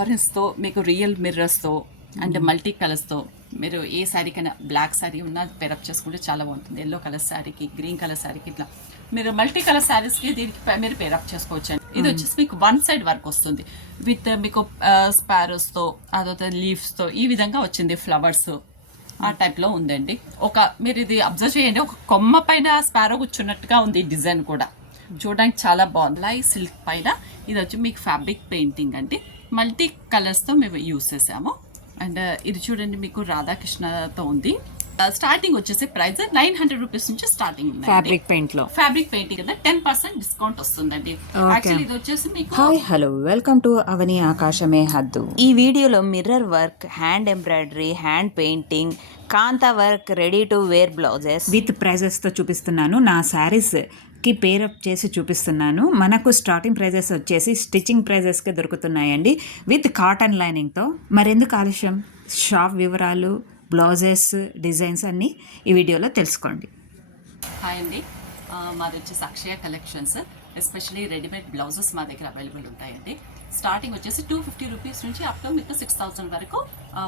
ఆరెంజ్తో మీకు real మిర్రర్స్తో and multi కలర్స్తో మీరు ఏ శారీకైనా బ్లాక్ శారీ ఉన్నా పేరప్ చేసుకుంటే చాలా బాగుంటుంది. ఎల్లో కలర్ శారీకి, గ్రీన్ కలర్ శారీకి ఇట్లా మీరు మల్టీ కలర్ శారీస్కి దీనికి మీరు పేరప్ చేసుకోవచ్చు అండి. ఇది వచ్చేసి మీకు వన్ సైడ్ వర్క్ వస్తుంది విత్ మీకు స్పారోస్తో అదొక లీవ్స్తో ఈ విధంగా వచ్చింది. ఫ్లవర్స్ ఆ టైప్లో ఉందండి. మీరు ఇది అబ్జర్వ్ చేయండి, ఒక కొమ్మ పైన స్పారో కూర్చున్నట్టుగా ఉంది. డిజైన్ కూడా చూడడానికి చాలా బాగుంది. లై సిల్క్ పైన ఇది వచ్చి మీకు ఫ్యాబ్రిక్ పెయింటింగ్ అండి. మల్టీ కలర్స్తో మేము యూస్ చేసాము. అండ్ ఇది చూడండి మీకు రాధాకృష్ణతో ఉంది. స్టార్టింగ్ వచ్చేసి ప్రైస్ 900 రూపీస్ నుంచి స్టార్టింగ్ ఫ్యాబ్రిక్ పెయింట్ లో. ఫ్యాబ్రిక్ పెయింటింగ్ కదా 10% డిస్కౌంట్ వస్తుందండి. యాక్చువల్లీ ఇది వచ్చేసి మీకు hi hello welcome to Avani ఆకాశమే హద్దు. ఈ వీడియోలో mirror work, hand embroidery, hand painting, kantha work, ready to wear blouses with prices తో చూపిస్తున్నాను. నా శారీస్ కి పేరప్ చేసి చూపిస్తున్నాను. మనకు స్టార్టింగ్ ప్రైజెస్ వచ్చేసి స్టిచ్చింగ్ ప్రైజెస్కే దొరుకుతున్నాయండి విత్ కాటన్ లైనింగ్తో. మరెందుకు ఆలస్యం, షాప్ వివరాలు, బ్లౌజెస్, డిజైన్స్ అన్నీ ఈ వీడియోలో తెలుసుకోండి. హాయ్ అండి, మాది వచ్చేసి అక్షయ కలెక్షన్స్. ఎస్పెషలీ రెడీమేడ్ బ్లౌజెస్ మా దగ్గర అవైలబుల్ ఉంటాయండి. స్టార్టింగ్ వచ్చేసి 250 రూపీస్ నుంచి అప్ టు మీకు 6000 వరకు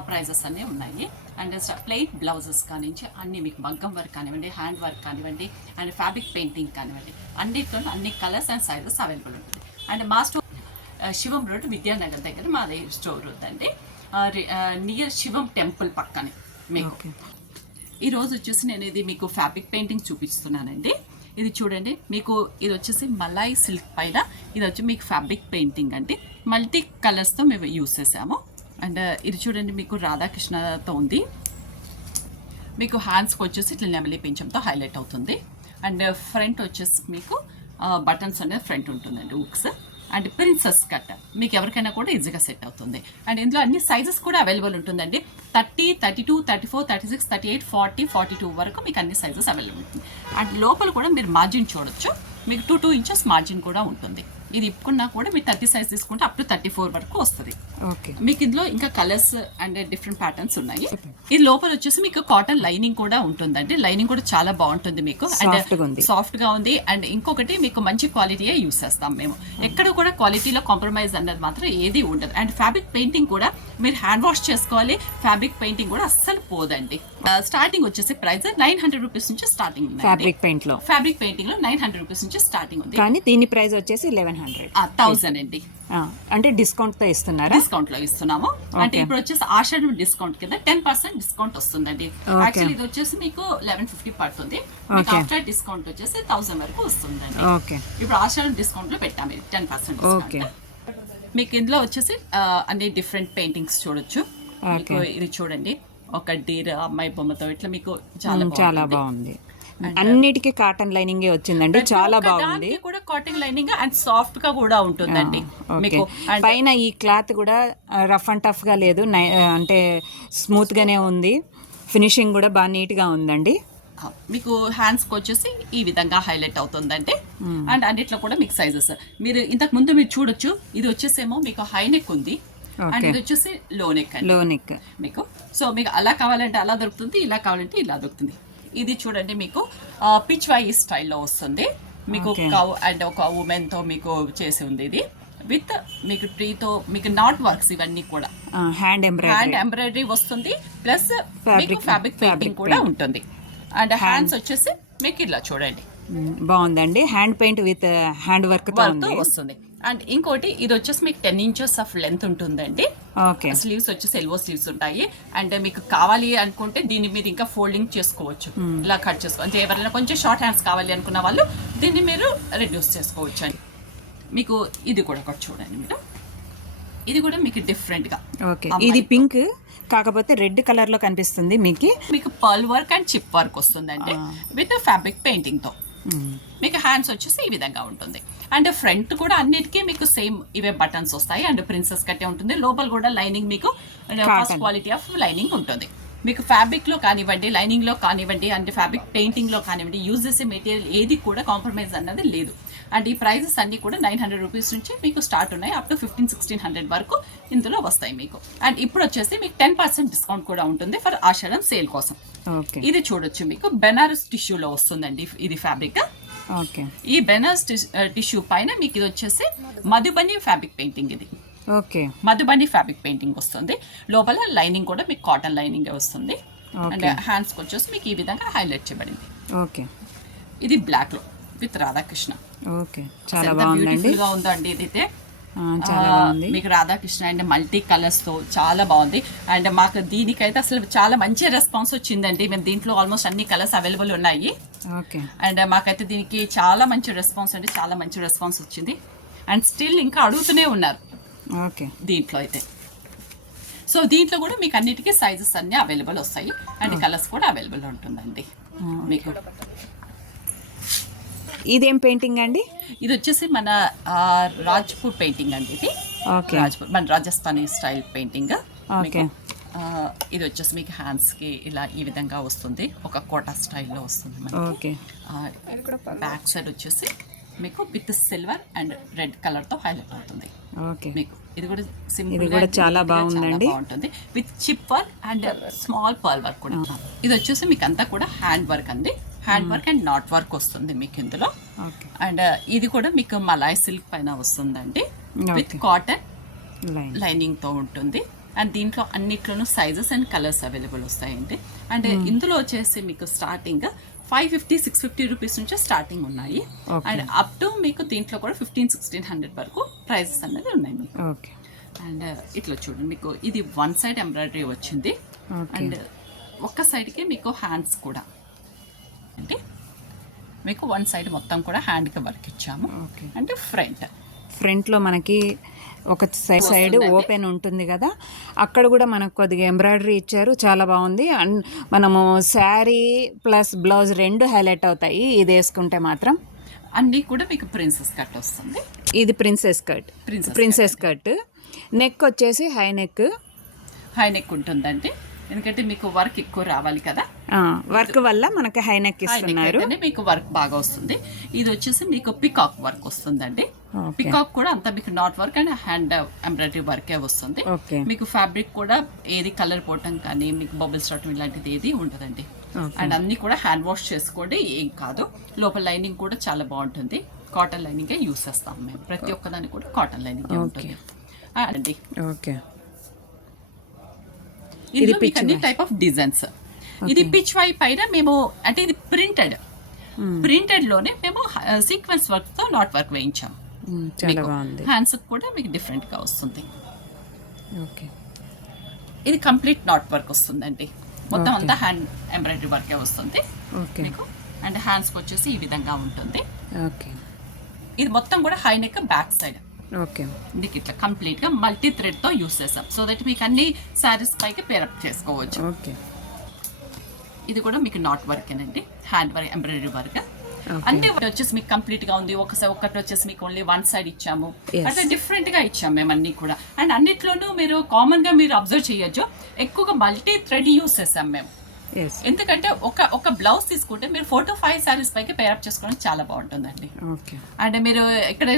ప్రైజెస్ అన్నీ ఉన్నాయి. అండ్ ప్లెయిన్ బ్లౌజెస్ కానించి అన్ని మీకు మగ్గం వర్క్ కానివ్వండి, హ్యాండ్ వర్క్ కానివ్వండి, అండ్ ఫ్యాబ్రిక్ పెయింటింగ్ కానివ్వండి, అన్నిటితో అన్ని కలర్స్ అండ్ సైజెస్ అవైలబుల్ ఉంటుంది. అండ్ మా స్టోర్ శివం రోడ్ విద్యానగర్ దగ్గర మాది స్టోర్ ఉందండి. నియర్ శివం టెంపుల్ పక్కనే మీకు. ఈరోజు వచ్చేసి నేను ఇది మీకు ఫ్యాబ్రిక్ పెయింటింగ్ చూపిస్తున్నానండి. ఇది చూడండి మీకు ఇది వచ్చేసి మలాయ్ సిల్క్ పైన ఇది వచ్చి మీకు ఫ్యాబ్రిక్ పెయింటింగ్ అండి. మల్టీ కలర్స్తో మేము యూస్ చేసాము. అండ్ ఇది చూడండి మీకు రాధాకృష్ణతో ఉంది. మీకు హ్యాండ్స్కి వచ్చేసి ఇట్లా నెమలి పింఛంతో హైలైట్ అవుతుంది. అండ్ ఫ్రంట్ వచ్చేసి మీకు బటన్స్ అనేది ఫ్రంట్ ఉంటుందండి, హుక్స్. అండ్ ప్రిన్సెస్ కట్ మీకు ఎవరికైనా కూడా ఈజీగా సెట్ అవుతుంది. అండ్ ఇందులో అన్ని సైజెస్ కూడా అవైలబుల్ ఉంటుందండి. 30, 32, 34, 36, 38, 40, 42 వరకు మీకు అన్ని సైజెస్ అవైలబుల్ ఉంటుంది. అండ్ లోపల కూడా మీరు మార్జిన్ చూడొచ్చు. మీకు 2 ఇంచెస్ మార్జిన్ కూడా ఉంటుంది. ఇది ఇప్పుకున్నా కూడా మీరు 30 సైజ్ తీసుకుంటే అప్ టు 34 వరకు వస్తుంది. మీకు ఇందులో ఇంకా కలర్స్ అండ్ డిఫరెంట్ ప్యాటర్న్స్ ఉన్నాయి. ఇది లోపల వచ్చేసి మీకు కాటన్ లైనింగ్ కూడా ఉంటుందండి. లైనింగ్ కూడా చాలా బాగుంటుంది మీకు, అండ్ సాఫ్ట్ గా ఉంది. అండ్ ఇంకొకటి మీకు మంచి క్వాలిటీయే యూస్ చేస్తాం మేము. ఎక్కడ కూడా క్వాలిటీలో కాంప్రమైజ్ అన్నది మాత్రం ఏది ఉండదు. అండ్ ఫ్యాబ్రిక్ పెయింటింగ్ కూడా మీరు హ్యాండ్ వాష్ చేసుకోవాలి. ఫ్యాబ్రిక్ పెయింటింగ్ కూడా అస్సలు పోదండి. స్టార్టింగ్ వచ్చేసి ప్రైస్ 900 రూపీస్ నుంచి స్టార్టింగ్ ఉంది. ఫ్యాబ్రిక్ పెయింటింగ్ లో 900 రూపీస్ నుంచి స్టార్టింగ్ ఉంది. కానీ దీని ప్రైస్ వచ్చేసి 1100 అండి. అంటే డిస్కౌంట్ తో ఇస్తున్నారా? డిస్కౌంట్ లో ఇస్తున్నాము. అంటే ఇప్పుడు వచ్చేసి ఆషాఢ డిస్కౌంట్ కింద 10% డిస్కౌంట్ వస్తుందండి. యాక్చువల్లీ ఇది వచ్చేసి మీకు 1150 పడుతుంది. ఆఫ్టర్ డిస్కౌంట్ వచ్చేసి 1000 వరకు వస్తుందండి. ఇప్పుడు ఆషాఢ డిస్కౌంట్ లో పెట్టాము 10% డిస్కౌంట్. మీకు ఇందులో వచ్చేసి అన్ని డిఫరెంట్ పెయింటింగ్స్ చూడొచ్చు. మీకు ఇది చూడండి, ఒక డీర్ అమ్మాయి బొమ్మతో ఇట్లా మీకు చాలా బాగుంది. అన్నిటికీ కాటన్ లైనింగ్ వచ్చిందండి, చాలా బాగుంది. కూడా కాటన్ లైనింగ్ అండ్ సాఫ్ట్ గా కూడా ఉంటుందండి మీకు. పైన ఈ క్లాత్ కూడా రఫ్ అండ్ టఫ్ గా లేదు, అంటే స్మూత్ గానే ఉంది. ఫినిషింగ్ కూడా బాగా నీట్ గా ఉందండి. మీకు హ్యాండ్స్ కి వచ్చేసి ఈ విధంగా హైలైట్ అవుతుందండి. అండ్ అన్నిట్లో కూడా మీకు సైజెస్ మీరు ఇంతకు ముందు మీరు చూడొచ్చు. ఇది వచ్చేసేమో మీకు హై నెక్ ఉంది, అండ్ ఇది వచ్చేసి లో నెక్ మీకు. సో మీకు అలా కావాలంటే అలా దొరుకుతుంది, ఇలా కావాలంటే ఇలా దొరుకుతుంది. ఇది చూడండి మీకు పిచ్ వై స్టైల్లో వస్తుంది మీకు. కౌ అండ్ ఒక ఉమెన్ తో మీకు చేసి ఉంది. ఇది విత్ మీకు ట్రీతో మీకు నాట్ వర్క్స్ ఇవన్నీ కూడా హ్యాండ్ ఎంబ్రాయిడరీ వస్తుంది. ప్లస్ మీకు ఫ్యాబ్రిక్ పెయింటింగ్ కూడా ఉంటుంది. అండ్ హ్యాండ్స్ వచ్చేసి మీకు ఇలా చూడండి బాగుందండి. Hand paint with hand work వస్తుంది. అండ్ ఇంకోటి ఇది వచ్చేసి మీకు 10 ఇంచెస్ ఆఫ్ లెంత్ ఉంటుందండి. స్లీవ్స్ వచ్చేసి ఎల్బో స్లీవ్స్ ఉంటాయి. అండ్ మీకు కావాలి అనుకుంటే దీని మీద ఇంకా ఫోల్డింగ్ చేసుకోవచ్చు, ఇలా కట్ చేసుకోవచ్చు. అంటే ఎవరైనా కొంచెం షార్ట్ హ్యాండ్స్ కావాలి అనుకున్న వాళ్ళు దీన్ని మీరు రెడ్యూస్ చేసుకోవచ్చు అండి. మీకు ఇది కూడా ఒకటి చూడండి మీరు, ఇది కూడా మీకు డిఫరెంట్ గా. ఇది పింక్ కాకపోతే రెడ్ కలర్ లో కనిపిస్తుంది. మీకు pearl work and chip work వస్తుందండి విత్ ఫ్యాబ్రిక్ పెయింటింగ్ తో. మీకు హ్యాండ్స్ వచ్చేసి ఈ విధంగా ఉంటుంది. అండ్ ఫ్రంట్ కూడా అన్నిటికీ మీకు సేమ్ ఇవే బటన్స్ వస్తాయి. అండ్ ప్రిన్సెస్ కట్టే ఉంటుంది. లోపల కూడా లైనింగ్ మీకు ఫస్ట్ క్వాలిటీ ఆఫ్ లైనింగ్ ఉంటుంది. మీకు ఫ్యాబ్రిక్ లో కానివ్వండి, లైనింగ్ లో కానివ్వండి, అండ్ ఫ్యాబ్రిక్ పెయింటింగ్ లో కానివ్వండి, యూజ్ చేసే మెటీరియల్ ఏది కూడా కాంప్రమైజ్ అన్నది లేదు. అండ్ ఈ ప్రైజెస్ అన్ని కూడా 900 రూపీస్ నుంచి మీకు స్టార్ట్ ఉన్నాయి. అప్ టు 1500-1600 వరకు ఇందులో వస్తాయి మీకు. అండ్ ఇప్పుడు వచ్చేసి మీకు 10% డిస్కౌంట్ కూడా ఉంటుంది ఫర్ ఆషాఢం సేల్ కోసం. ఇది చూడొచ్చు మీకు బెనారస్ టిష్యూలో వస్తుందండి ఇది ఫ్యాబ్రిక్. ఈ బెనారస్ టిష్యూ పైన మీకు ఇది వచ్చేసి మధుబని ఫ్యాబ్రిక్ పెయింటింగ్. ఇది ఓకే. మధుబని ఫ్యాబ్రిక్ పెయింటింగ్ వస్తుంది. లోపల లైనింగ్ కూడా మీకు కాటన్ లైనింగ్ వస్తుంది. అండ్ హ్యాండ్స్కి వచ్చేసి మీకు ఈ విధంగా హైలైట్ చేయబడింది. ఓకే. ఇది బ్లాక్ లో విత్ రాధాకృష్ణ. ఓకే, చాలా బాగుందండి. ఉందండి ఇది అయితే చాలా బాగుంది. మీకు రాధాకృష్ణ అండ్ మల్టీ కలర్స్ తో చాలా బాగుంది. అండ్ మాకు దీనికైతే అసలు చాలా మంచి రెస్పాన్స్ వచ్చిందండి. మేము దీంట్లో ఆల్మోస్ట్ అన్ని కలర్స్ అవైలబుల్ ఉన్నాయి. ఓకే. అండ్ మాకైతే దీనికి చాలా మంచి రెస్పాన్స్ అండి, చాలా మంచి రెస్పాన్స్ వచ్చింది. అండ్ స్టిల్ ఇంకా అడుగుతూనే ఉన్నారు ఓకే దీంట్లో అయితే. సో దీంట్లో కూడా మీకు అన్నిటికీ సైజెస్ అన్ని అవైలబుల్ వస్తాయి అండ్ కలర్స్ కూడా అవైలబుల్ ఉంటుందండి మీకు. ఇదేం పెయింటింగ్ అండి? ఇది వచ్చేసి మన రాజ్పూర్ పెయింటింగ్ అండి. ఇది ఓకే. రాజ్పూర్ మన రాజస్థానీ స్టైల్ పెయింటింగ్. ఓకే. ఇది వచ్చేసి మీకు హ్యాండ్స్కి ఇలా ఈ విధంగా వస్తుంది, ఒక కోటా స్టైల్లో వస్తుంది మనకి. ఓకే. బ్యాక్ సైడ్ వచ్చేసి మీకు విత్ సిల్వర్ అండ్ రెడ్ కలర్తో హైలైట్ అవుతుంది. ఓకే. మీకు ఇది కూడా సింపుల్, ఇది కూడా చాలా బాగుందండి. బాగుంటుంది with chip work and small pearl work కూడా. ఇది వచ్చేసి మీకు అంతా కూడా హ్యాండ్ వర్క్ అండి, hand work and not work వస్తుంది మీకు ఇందులో. అండ్ ఇది కూడా మీకు మలాయ్ సిల్క్ పైన వస్తుందండి విత్ కాటన్ లైనింగ్ తో ఉంటుంది. అండ్ దీంట్లో అన్నిట్లోనూ సైజెస్ అండ్ కలర్స్ అవైలబుల్ వస్తాయండి. అండ్ ఇందులో వచ్చేసి మీకు స్టార్టింగ్ 550, 650 రూపీస్ నుంచి స్టార్టింగ్ ఉన్నాయి. అండ్ అప్ టు మీకు దీంట్లో కూడా 1500-1600 వరకు ప్రైజెస్ అనేది ఉన్నాయి మీకు. అండ్ ఇట్లా చూడండి, మీకు ఇది వన్ సైడ్ ఎంబ్రాయిడరీ వచ్చింది అండ్ ఒక్క సైడ్కి మీకు హ్యాండ్స్ కూడా అంటే మీకు వన్ సైడ్ మొత్తం కూడా హ్యాండ్కి వర్క్ ఇచ్చాము. అంటే ఫ్రంట్లో మనకి ఒక సైడ్ ఓపెన్ ఉంటుంది కదా, అక్కడ కూడా మనకు కొద్దిగా ఎంబ్రాయిడరీ ఇచ్చారు, చాలా బాగుంది. అండ్ మనము శారీ ప్లస్ బ్లౌజ్ రెండు హైలైట్ అవుతాయి ఇది వేసుకుంటే మాత్రం. అన్నీ కూడా మీకు ప్రిన్సెస్ కట్ వస్తుంది. ఇది ప్రిన్సెస్ కట్. నెక్ వచ్చేసి హై నెక్ ఉంటుందండి, ఎందుకంటే మీకు వర్క్ ఎక్కువ రావాలి కదా. వర్క్ వల్ల మనకి హై నెక్ ఇస్తున్నారు, మీకు వర్క్ బాగా వస్తుంది. ఇది వచ్చేసి మీకు పికాక్ వర్క్ వస్తుందండి. పికాక్ కూడా అంతా మీకు not work and hand embroidery వర్కే వస్తుంది. మీకు ఫ్యాబ్రిక్ కూడా ఏది కలర్ పోవటం కానీ మీకు బబుల్స్ రావటం ఇలాంటిది ఏది ఉండదండి. అండ్ అన్ని కూడా హ్యాండ్ వాష్ చేసుకోండి, ఏం కాదు. లోపల లైనింగ్ కూడా చాలా బాగుంటుంది, కాటన్ లైనింగ్ యూస్ చేస్తాం మేము. ప్రతి ఒక్కదానికి కూడా కాటన్ లైనింగ్ ఉంటుంది అండి. ఇది అన్ని టైప్ ఆఫ్ డిజైన్స్. ఇది పిచ్ వై పైన మేము అంటే ఇది ప్రింటెడ్ లోనే మేము సీక్వెన్స్ వర్క్ తో నాట్ వర్క్ వేయించాము. హ్యాండ్స్ కూడా మీకు డిఫరెంట్ గా వస్తుంది. ఇది కంప్లీట్ నాట్ వర్క్ వస్తుందండి, మొత్తం అంతా హ్యాండ్ ఎంబ్రాయిడరీ వర్కే వస్తుంది మీకు. అండ్ హ్యాండ్స్ వచ్చేసి ఈ విధంగా ఉంటుంది. ఇది మొత్తం కూడా హై నెక్ బ్యాక్ సైడ్. మీకు ఇట్లా కంప్లీట్ గా మల్టీ థ్రెడ్ తో యూస్ చేస్తాం, సో దట్ మీకు అన్ని శారీస్ పైకి పేరప్ చేసుకోవచ్చు. ఇది కూడా మీకు నాట్ వర్క్ ఏనండి, హ్యాండ్ వర్క్ ఎంబ్రాయిడరీ వర్క్. అంటే వచ్చేసి మీకు కంప్లీట్ గా ఉంది. ఒకటి వచ్చేసి మీకు ఓన్లీ వన్ సైడ్ ఇచ్చాము, అట్లా డిఫరెంట్ గా ఇచ్చాము మేము అన్ని కూడా. అండ్ అన్నిట్లోనూ మీరు కామన్ గా మీరు అబ్జర్వ్ చేయొచ్చు, ఎక్కువగా మల్టీ థ్రెడ్ యూస్ చేసాం మేము. ఎందుకంటే ఒక బ్లౌజ్ తీసుకుంటే మీరు 4 to 5 శారీస్ పైకి పేరప్ చేసుకోవడం చాలా బాగుంటుందండి. అండ్ మీరు ఇక్కడ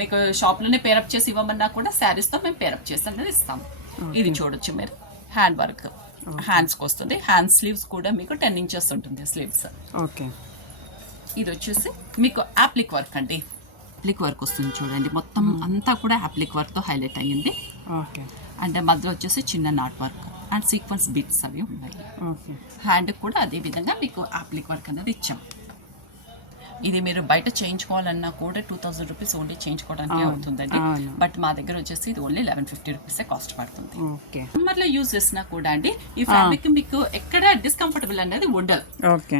మీకు షాప్ లోనే పేరప్ చేసి ఇవ్వమన్నా కూడా శారీస్ తో మేము పేరప్ చేసి అనేది ఇస్తాము. ఇది చూడొచ్చు మీరు, హ్యాండ్ వర్క్ హ్యాండ్స్ కి వస్తుంది. హ్యాండ్ స్లీవ్స్ కూడా మీకు 10 inches ఉంటుంది స్లీవ్స్. ఇది వచ్చేసి మీకు యాప్లిక్ వర్క్ అండి, యాప్లిక్ వర్క్ వస్తుంది చూడండి, మొత్తం అంతా కూడా యాప్లిక్ వర్క్ తో హైలైట్ అయ్యింది. అండ్ మధ్యలో వచ్చేసి చిన్న not work and sequence bits అవి ఉన్నాయి. హ్యాండ్ కూడా అదే విధంగా మీకు యాప్లిక్ వర్క్ అనేది ఇచ్చాం. ఇది మీరు బయట చేయించుకోవాలన్నా కూడా 2000 రూపీస్ ఓన్లీ చేయించుకోవడానికి అవుతుందండి. బట్ మా దగ్గర వచ్చేసి ఇది ఓన్లీ 1150 రూపీసే కాస్ట్ పడుతుంది. సమ్మర్ లో యూజ్ చేసినా కూడా అండి ఈ ఫ్యాబ్రిక్ మీకు ఎక్కడ డిస్కంఫర్టబుల్ అనేది ఉండదు.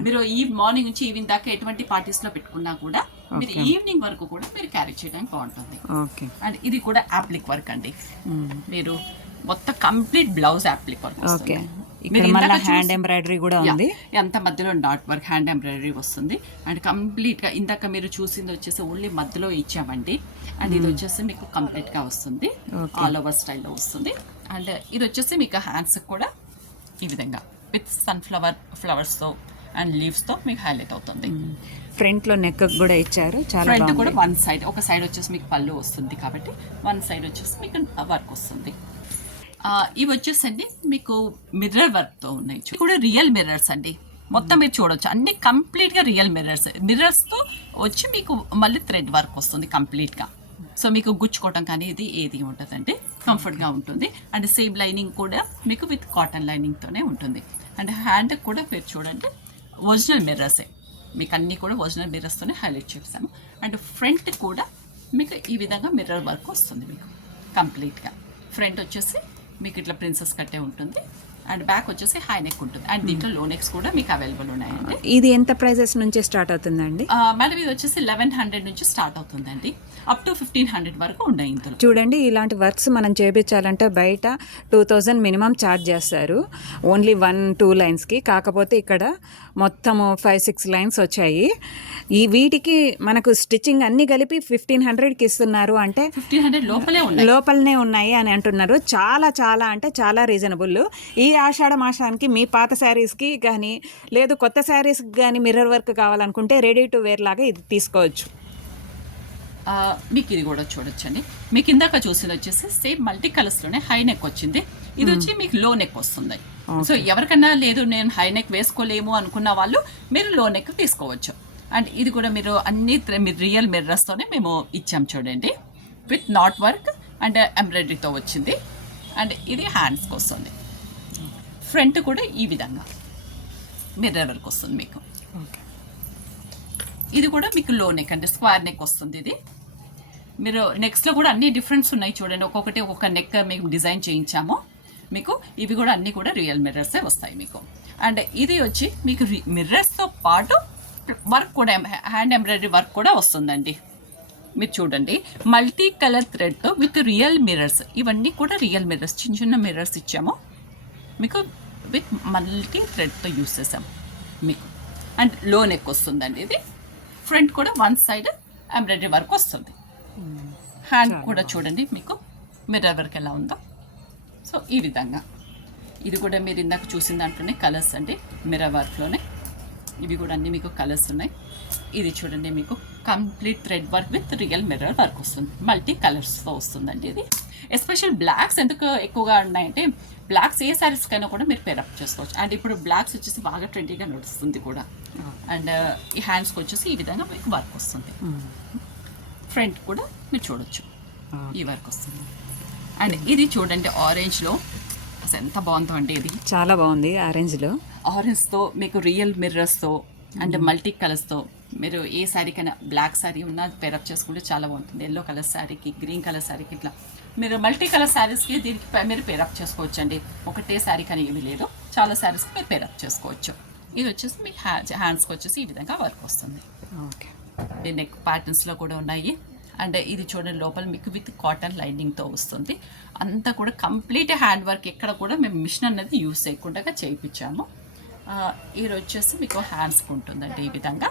మీరు ఈ మార్నింగ్ నుంచి ఈవినింగ్ దాకా ఎటువంటి పార్టీస్ లో పెట్టుకున్నా కూడా మీరు ఈవినింగ్ వరకు కూడా మీరు క్యారీ చేయడానికి బాగుంటుంది. అండ్ ఇది కూడా యాప్లిక్ వర్క్ అండి, మీరు మొత్తం కంప్లీట్ బ్లౌజ్ యాప్లిక్ వర్క్ వస్తుంది. హ్యాండ్ ఎంబ్రాయిడరీ కూడా ఉంది, ఎంత మధ్యలో డాట్ వర్క్ హ్యాండ్ ఎంబ్రాయిడరీ వస్తుంది. అండ్ కంప్లీట్ గా ఇందాక మీరు చూసింది వచ్చేసి ఓన్లీ మధ్యలో ఇచ్చామండి. అండ్ ఇది వచ్చేసి మీకు కంప్లీట్ గా వస్తుంది, ఆల్ ఓవర్ స్టైల్లో వస్తుంది. అండ్ ఇది వచ్చేసి మీకు హ్యాండ్స్ కూడా ఈ విధంగా విత్ ఫ్లవర్స్ తో అండ్ లీవ్స్ తో మీకు హైలైట్ అవుతుంది. ఫ్రంట్ లో నెక్ కూడా ఇచ్చారు, ఫ్రంట్ కూడా వన్ సైడ్, ఒక సైడ్ వచ్చేసి మీకు పళ్ళు వస్తుంది కాబట్టి వన్ సైడ్ వచ్చేసి మీకు వర్క్ వస్తుంది. ఇవి వచ్చేసండి మీకు మిర్రర్ వర్క్ తో ఉన్నాయి, కూడా రియల్ మిర్రర్స్ అండి. మొత్తం మీరు చూడొచ్చు అన్ని కంప్లీట్ గా రియల్ మిర్రర్స్ తో వచ్చి మీకు మళ్ళీ థ్రెడ్ వర్క్ వస్తుంది కంప్లీట్ గా. సో మీకు గుచ్చుకోవటం కానీ ఇది ఏది ఉంటుందండి, కంఫర్ట్గా ఉంటుంది. అండ్ సేమ్ లైనింగ్ కూడా మీకు విత్ కాటన్ లైనింగ్తోనే ఉంటుంది. అండ్ హ్యాండ్ కూడా మీరు చూడండి ఒరిజినల్ మిర్రర్సే, మీకు అన్నీ కూడా ఒరిజినల్ మిర్రర్స్తోనే హైలైట్ చేసాము. అండ్ ఫ్రంట్ కూడా మీకు ఈ విధంగా మిర్రర్ వర్క్ వస్తుంది మీకు కంప్లీట్గా. ఫ్రంట్ వచ్చేసి మీకు ఇట్లా ప్రిన్సెస్ కట్టే ఉంటుంది. అండ్ బ్యాక్ వచ్చేసి హై నెక్ ఉంటుంది. అండ్ దీంట్లో లో నెక్స్ కూడా మీకు అవైలబుల్ ఉన్నాయండి. ఇది ఎంత ప్రైజెస్ నుంచి స్టార్ట్ అవుతుందండి? మేడం ఇది వచ్చేసి 1100 నుంచి స్టార్ట్ అవుతుందండి, అప్ టు 1500 వరకు ఉన్నాయి ఇందులో. చూడండి, ఇలాంటి వర్క్స్ మనం చేయించాలంటే బయట 2000 మినిమం ఛార్జ్ చేస్తారు ఓన్లీ 1-2 లైన్స్కి. కాకపోతే ఇక్కడ మొత్తము 5-6 లైన్స్ వచ్చాయి. ఈ వీటికి మనకు స్టిచ్చింగ్ అన్ని కలిపి 1500కి ఇస్తున్నారు అంటే 1500 లోపలనే ఉన్నాయి అని అంటున్నారు. చాలా చాలా అంటే చాలా రీజనబుల్. ఈ ఆషాఢ మాసానికి మీ పాత శారీస్కి కానీ లేదు కొత్త శారీస్కి కానీ మిర్రర్ వర్క్ కావాలనుకుంటే రెడీ టు వేర్ లాగా ఇది తీసుకోవచ్చు. మీకు ఇది కూడా చూడొచ్చండి. మీకు ఇందాక చూసింది వచ్చేసి సేమ్ మల్టీ కలర్స్లోనే హై నెక్ వచ్చింది. ఇది వచ్చి మీకు లో నెక్ వస్తుంది. సో ఎవరికన్నా లేదు నేను హై నెక్ వేసుకోలేము అనుకున్న వాళ్ళు మీరు లో నెక్ తీసుకోవచ్చు. అండ్ ఇది కూడా మీరు అన్ని రియల్ మిర్రర్స్తోనే మేము ఇచ్చాం చూడండి, విత్ నాట్ వర్క్ అండ్ ఎంబ్రాయిడరీతో వచ్చింది. అండ్ ఇది హ్యాండ్స్కి వస్తుంది. ఫ్రంట్ కూడా ఈ విధంగా మిర్రర్ వర్క్ వస్తుంది మీకు. ఇది కూడా మీకు లో నెక్ అంటే స్క్వేర్ నెక్ వస్తుంది. ఇది మీరు నెక్స్ట్లో కూడా అన్ని డిఫరెన్స్ ఉన్నాయి చూడండి, ఒక్కొక్కటి ఒక్కొక్క నెక్ మీకు డిజైన్ చేయించాము మీకు. ఇవి కూడా అన్నీ కూడా రియల్ మిర్రర్సే వస్తాయి మీకు. అండ్ ఇది వచ్చి మీకు మిర్రర్స్తో పాటు వర్క్ కూడా హ్యాండ్ ఎంబ్రాయిడరీ వర్క్ కూడా వస్తుందండి. మీరు చూడండి మల్టీ కలర్ థ్రెడ్తో విత్ రియల్ మిర్రర్స్, ఇవన్నీ కూడా రియల్ మిర్రర్స్, చిన్న చిన్న మిర్రర్స్ ఇచ్చాము మీకు విత్ మల్టీ థ్రెడ్తో యూస్ చేసాం మీకు. అండ్ లో నెక్ వస్తుందండి ఇది. ఫ్రంట్ కూడా వన్ సైడ్ ఎంబ్రాయిడరీ వర్క్ వస్తుంది. హ్యాండ్ కూడా చూడండి మీకు మిర్రర్ వర్క్ ఎలా ఉందో. సో ఈ విధంగా ఇది కూడా మీరు ఇందాక చూసిన దాంట్లోనే కలర్స్ అండి, మిర్రర్ వర్క్లోనే ఇవి కూడా అన్నీ మీకు కలర్స్ ఉన్నాయి. ఇది చూడండి మీకు complete thread work with real mirror work వస్తుంది, మల్టీ కలర్స్తో వస్తుందండి ఇది. ఎస్పెషల్ బ్లాక్స్ ఎందుకు ఎక్కువగా ఉన్నాయంటే బ్లాక్స్ ఏ శారీస్కైనా కూడా మీరు పేరప్ చేసుకోవచ్చు. అండ్ ఇప్పుడు బ్లాక్స్ వచ్చేసి బాగా ట్రెండీగా నడుస్తుంది కూడా. అండ్ ఈ హ్యాండ్స్కి వచ్చేసి ఈ విధంగా మీకు వర్క్ వస్తుంది. ఫ్రంట్ కూడా మీరు చూడొచ్చు ఈ వర్క్ వస్తుంది. అండ్ ఇది చూడండి ఆరెంజ్లో అసలు ఎంత బాగుందో అండి, ఇది చాలా బాగుంది. ఆరెంజ్తో మీకు రియల్ మిర్రర్స్తో అండ్ మల్టీ కలర్స్తో మీరు ఏ శారీకైనా బ్లాక్ శారీ ఉన్నా పేరప్ చేసుకుంటే చాలా బాగుంటుంది. ఎల్లో కలర్ శారీకి, గ్రీన్ కలర్ శారీకి ఇట్లా మీరు మల్టీ కలర్ శారీస్కి దీనికి మీరు పేరప్ చేసుకోవచ్చు అండి. ఒకటే శారీ కానీ ఏమీ లేదు, చాలా శారీస్కి మీరు పేరప్ చేసుకోవచ్చు. ఇది వచ్చేసి మీకు హ్యాండ్స్కి వచ్చేసి ఈ విధంగా వర్క్ వస్తుంది. ఓకే, నెక్ ప్యాటర్న్స్లో కూడా ఉన్నాయి. అండ్ ఇది చూడండి లోపల మీకు విత్ కాటన్ లైనింగ్తో వస్తుంది. అంతా కూడా కంప్లీట్ హ్యాండ్ వర్క్, ఎక్కడ కూడా మేము మిషన్ అనేది యూస్ చేయకుండా చేయించాము. ఇది వచ్చేసి మీకు హ్యాండ్స్కి ఉంటుందండి ఈ విధంగా.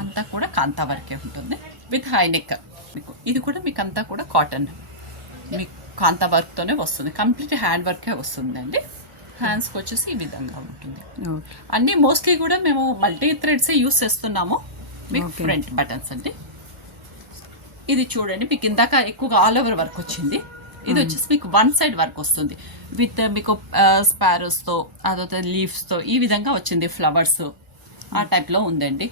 అంతా కూడా కాంతా వర్కే ఉంటుంది విత్ హై నెక్ మీకు. ఇది కూడా మీకు అంతా కూడా కాటన్ మీకు కాంతా వర్క్తోనే వస్తుంది, కంప్లీట్ హ్యాండ్ వర్కే వస్తుందండి. హ్యాండ్స్కి వచ్చేసి ఈ విధంగా ఉంటుంది. అన్నీ మోస్ట్లీ కూడా మేము మల్టీ థ్రెడ్సే యూస్ చేస్తున్నాము మీకు. ఫ్రంట్ బటన్స్ అండి. ఇది చూడండి మీకు ఇందాక ఎక్కువగా ఆల్ ఓవర్ వర్క్ వచ్చింది. ఇది వచ్చేసి మీకు వన్ సైడ్ వర్క్ వస్తుంది విత్ మీకు స్పారోస్తో అదొక లీవ్స్తో ఈ విధంగా వచ్చింది, ఫ్లవర్స్ ఆ టైప్లో ఉందండి.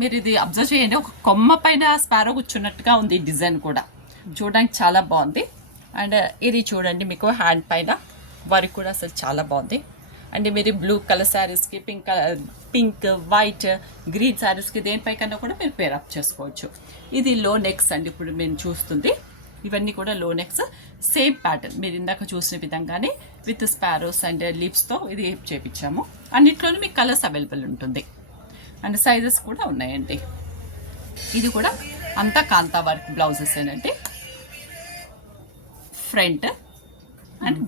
మీరు ఇది అబ్జర్వ్ చేయండి, ఒక కొమ్మ పైన స్పారో కూర్చున్నట్టుగా ఉంది ఈ డిజైన్ కూడా, చూడడానికి చాలా బాగుంది. అండ్ ఇది చూడండి మీకు హ్యాండ్ పైన వర్క్ కూడా అసలు చాలా బాగుంది. అండ్ మీరు బ్లూ కలర్ శారీస్కి, పింక్ వైట్ గ్రీన్ శారీస్కి దేనిపై కన్నా కూడా మీరు పేరప్ చేసుకోవచ్చు. ఇది లో నెక్స్ అండి ఇప్పుడు మేము చూస్తుంది. ఇవన్నీ కూడా లో నెక్స్, సేమ్ ప్యాటర్న్ మీరు ఇందాక చూసిన విధంగానే విత్ స్పారోస్ అండ్ లీవ్స్తో ఇది చేపించాము. అన్నిట్లోనూ మీకు కలర్స్ అవైలబుల్ ఉంటుంది అండ్ సైజెస్ కూడా ఉన్నాయండి. ఇది కూడా అంతా కాంతా వర్క్ బ్లౌజెస్ ఏనండి. ఫ్రంట్ అండ్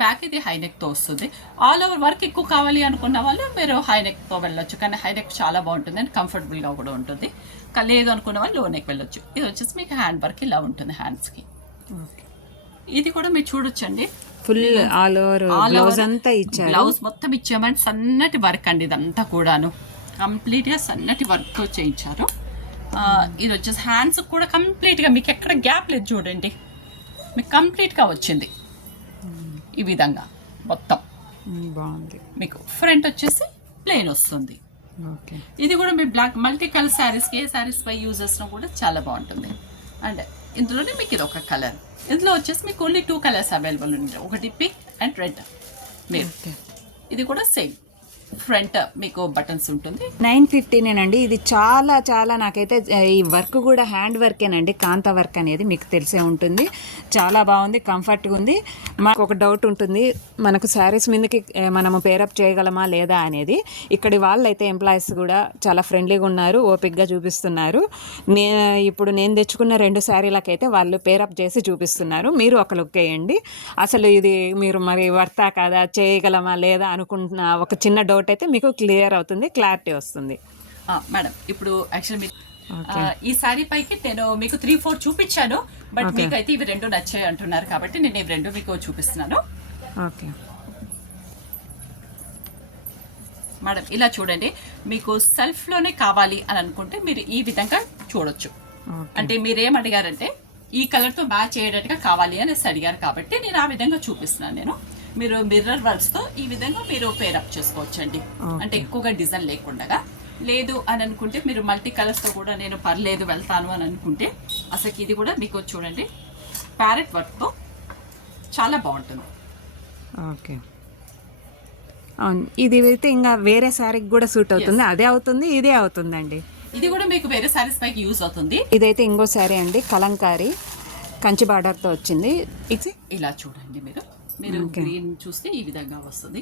బ్యాక్ ఇది హైనెక్తో వస్తుంది. ఆల్ ఓవర్ వర్క్ ఎక్కువ కావాలి అనుకున్న వాళ్ళు మీరు హైనెక్తో వెళ్ళొచ్చు, కానీ హైనెక్ చాలా బాగుంటుంది అండ్ కంఫర్టబుల్గా కూడా ఉంటుంది. లేదు అనుకున్న వాళ్ళు లో నెక్ వెళ్ళొచ్చు. ఇది వచ్చేసి మీకు హ్యాండ్ వర్క్ ఇలా ఉంటుంది హ్యాండ్స్కి. ఇది కూడా మీరు చూడొచ్చండి, ఫుల్ ఆల్ ఓవర్ బ్లౌజ్ అంతా ఇచ్చారు. బ్లౌజ్ మొత్తం ఇచ్చామంటే సన్నటి వర్క్ అండి, ఇదంతా కూడాను కంప్లీట్గా సన్నటి వర్క్ చేయించారు. ఇది వచ్చేసి హ్యాండ్స్ కూడా కంప్లీట్గా మీకు ఎక్కడ గ్యాప్ లేదు చూడండి, మీకు కంప్లీట్గా వచ్చింది ఈ విధంగా మొత్తం బాగుంది. మీకు ఫ్రంట్ వచ్చేసి ప్లెయిన్ వస్తుంది. ఇది కూడా మీ బ్లాక్ మల్టీ కలర్ శారీస్కి ఏ శారీస్ పై యూజ్ చేసినా కూడా చాలా బాగుంటుంది. అండ్ ఇందులోనే మీకు ఇది ఒక కలర్. ఇందులో వచ్చేసి మీకు ఓన్లీ 2 కలర్స్ అవైలబుల్ ఉన్నాయి, ఒకటి పింక్ అండ్ రెడ్. మీరు ఇది కూడా సేమ్ ఫ్రంట్ మీకు బటన్స్ ఉంటుంది. 950నేనండి. ఇది చాలా చాలా నాకైతే ఈ వర్క్ కూడా హ్యాండ్ వర్కేనండి, కాంతా వర్క్ అనేది మీకు తెలిసే ఉంటుంది. చాలా బాగుంది, కంఫర్ట్గా ఉంది. మాకు ఒక డౌట్ ఉంటుంది, మనకు శారీస్ మీదకి మనము పేరప్ చేయగలమా లేదా అనేది. ఇక్కడి వాళ్ళైతే ఎంప్లాయీస్ కూడా చాలా ఫ్రెండ్లీగా ఉన్నారు, ఓపిక్గా చూపిస్తున్నారు. ఇప్పుడు నేను తెచ్చుకున్న 2 శారీలకైతే వాళ్ళు పేరప్ చేసి చూపిస్తున్నారు. మీరు ఒక లుక్ వేయండి. అసలు ఇది మీరు మరి వర్తా కాదా, చేయగలమా లేదా అనుకుంటున్న ఒక చిన్న డౌట్ అయితే మీకు క్లియర్ అవుతుంది, క్లారిటీ వస్తుంది. మేడం ఇప్పుడు యాక్చువల్లీ ఈ శారీ పైకి నేను మీకు 3-4 చూపించాను, బట్ మీకు అయితే ఇవి 2 నచ్చాయి అంటున్నారు కాబట్టి నేను ఇవి 2 మీకు చూపిస్తున్నాను. ఓకే మేడం, ఇలా చూడండి, మీకు సెల్ఫ్ లోనే కావాలి అని అనుకుంటే మీరు ఈ విధంగా చూడొచ్చు. అంటే మీరేం అడిగారంటే ఈ కలర్ తో మ్యాచ్ అయ్యేటట్టుగా కావాలి అనేసి అడిగారు కాబట్టి నేను ఆ విధంగా చూపిస్తున్నాను. నేను మీరు మిర్రర్ వర్క్స్ తో ఈ విధంగా మీరు పేరప్ చేసుకోవచ్చండి. అంటే ఎక్కువగా డిజైన్ లేకుండా. లేదు అని అనుకుంటే మీరు మల్టీ కలర్స్ తో కూడా నేను పర్లేదు వెళ్తాను అని అనుకుంటే అసలు ఇది కూడా మీకు చూడండి ప్యారెట్ వర్క్ తో చాలా బాగుంటుంది. ఓకే అవును, ఇది అయితే ఇంకా వేరే శారీకి కూడా సూట్ అవుతుంది. అదే అవుతుంది, ఇదే అవుతుందండి. ఇది కూడా మీకు వేరే శారీస్ పైకి యూజ్ అవుతుంది. ఇదైతే ఇంకో శారీ అండి, కలంకారీ కంచి బార్డర్తో వచ్చింది. ఇది ఇలా చూడండి, మీరు గ్రీన్ చూస్తే ఈ విధంగా వస్తుంది.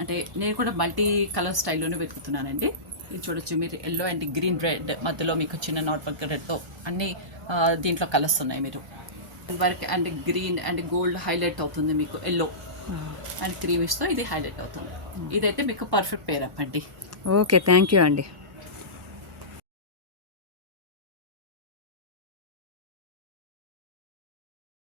అంటే నేను కూడా మల్టీ కలర్ స్టైల్లోనే వెతుకుతున్నానండి. ఇది చూడొచ్చు మీరు, ఎల్లో అండ్ గ్రీన్ రెడ్ మధ్యలో మీకు చిన్న నాట్ వర్క్ రెడ్తో అన్ని దీంట్లో కలర్స్ ఉన్నాయి. మీరు work and green and gold highlight అవుతుంది, మీకు ఎల్లో అండ్ క్రీమిష్తో ఇది హైలైట్ అవుతుంది. ఇదైతే మీకు పర్ఫెక్ట్ పేరప్ అండి. ఓకే, థ్యాంక్ యూ అండి.